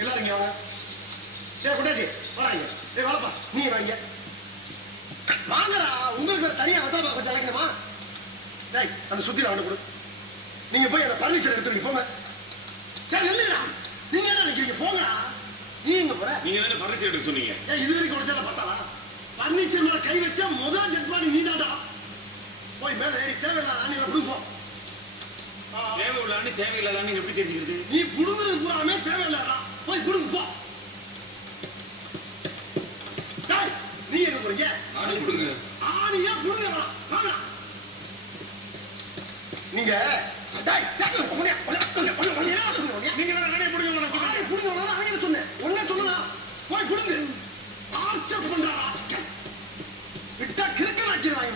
எல்லாரும் இங்க வாங்க. குண்டாச்சி வாங்க. வாப்பா நீ வாங்க. வாங்கடா. உங்களுக்கு தனியா வந்தா கொஞ்சம் அழைக்கணுமா? அந்த சுத்தில அவனை கொடு. நீங்க போய் அந்த பர்மிஷன் எடுத்துருங்க போங்க. இல்லையா நீங்க என்ன நினைக்கிறீங்க? போங்கடா. நீ எங்க போற? நீங்க தானே பர்னிச்சர் எடுக்க சொன்னீங்க. இது வரைக்கும் உடச்சல பார்த்தாரா? பர்னிச்சர் மேல கை வச்சா முதல் டெட் பாடி நீ தான்டா. போய் மேல ஏறி தேவையில்லாத ஆணில புடுங்க. தேவையுள்ள ஆணி தேவையில்லாத ஆணி எப்படி தெரிஞ்சுக்கிறது? நீ புடுங்குறது பூராமே தேவையில்லாதா. போய் புடுங்க போ. நீ எங்க போறீங்க? ஆணி புடுங்க. ஆணியா புடுங்க வேணாம். வாங்கடா. நீங்க நீங்க நானே புடுங்க அவனே சொன்னேன். ஒன்னே சொன்னா போய் புடுங்க. ஆர்ச்சர் பண்ற ஆஸ்கல் விட்டா கிறுக்க வச்சிருவாங்க.